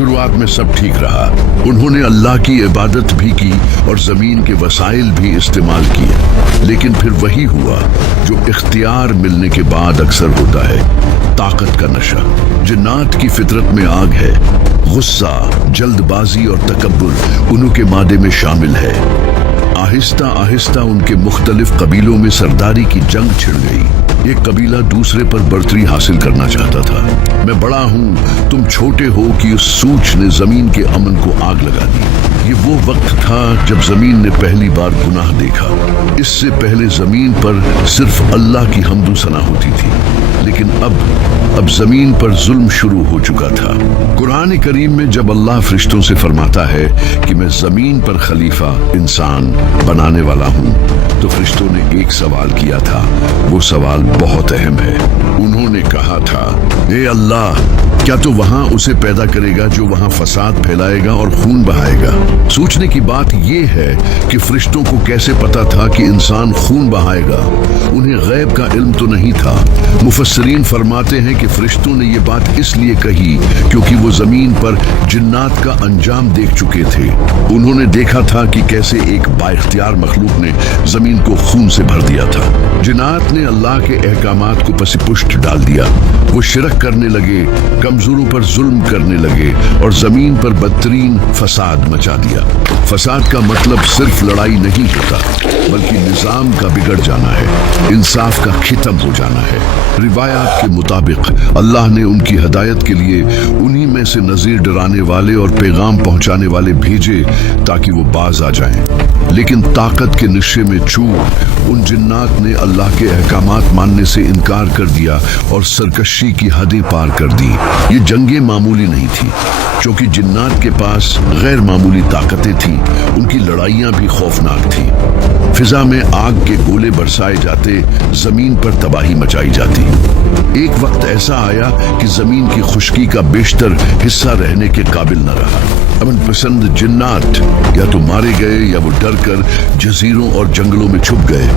शुरुआत में सब ठीक रहा। उन्होंने अल्लाह की इबादत भी की और जमीन के वसाइल भी इस्तेमाल किए, लेकिन फिर वही हुआ जो इख्तियार मिलने के बाद अक्सर होता है, ताकत का नशा। जिन्नात की फितरत में आग है, गुस्सा, जल्दबाजी और तकब्बुर उन्हों के मादे में शामिल है। आहिस्ता आहिस्ता उनके मुख्तलिफ कबीलों में सरदारी की जंग छिड़ गई। एक कबीला दूसरे पर बढ़तरी हासिल करना चाहता था। मैं बड़ा हूँ, तुम छोटे हो कि उस सूच ने जमीन के अमन को आग लगा दी। ये वो वक्त था जब जमीन ने पहली बार गुनाह देखा। इससे पहले जमीन पर सिर्फ अल्लाह की हम्दो सना होती थी, लेकिन अब जमीन पर जुल्म शुरू हो चुका था। कुरान करीम में जब अल्लाह फरिश्तों से फरमाता है कि मैं जमीन पर खलीफा इंसान बनाने वाला हूँ, तो फरिश्तों ने एक सवाल किया था। वो सवाल बहुत अहम है। उन्होंने कहा था, ए अल्लाह, क्या तो वहां उसे पैदा करेगा जो वहां फसाद फैलाएगा और खून बहाएगा? सोचने की बात यह है कि फरिश्तों को कैसे पता था कि इंसान खून बहाएगा? उन्हें गैब का इल्म तो नहीं था। मुफस्सिरीन फरमाते हैं कि फरिश्तों ने ये बात इसलिए कही क्योंकि वो जमीन पर जिन्नात का अंजाम देख चुके थे। उन्होंने देखा था कि कैसे एक बाइख्तियार मखलूक ने जमीन को खून से भर दिया था। जिन्नात ने अल्लाह के अहकामात को पसीपुष्ट डाल दिया। वो शिरक करने लगे, कमजोरों पर जुल्म करने लगे और जमीन पर बदतरीन फसाद मचा दिया। फसाद का मतलब सिर्फ लड़ाई नहीं होता, बल्कि निजाम का बिगड़ जाना है, इंसाफ का खित्म हो जाना है। रिवायात के मुताबिक अल्लाह ने उनकी हदायत के लिए उन्हीं में से नजीर डराने वाले और पैगाम पहुंचाने वाले भेजे ताकि वो बाज आ जाएं। लेकिन ताकत के नशे में चूर उन जिन्नात ने अल्लाह के अहकामात मानने से इनकार कर दिया और सरकशी की हदें पार कर दी। ये जंगें मामूली नहीं थी, क्योंकि जिन्नात के पास गैर मामूली ताकतें थीं। उनकी लड़ाइयां भी खौफनाक थीं। फिजा में आग के गोले बरसाए जाते, जमीन पर तबाही मचाई जाती। एक वक्त ऐसा आया कि जमीन की खुश्की का बेशतर हिस्सा रहने के काबिल न रहा। अमन पसंद जिन्नात या तो मारे गए या वो डर कर जजीरों और जंगलों में छुप गए।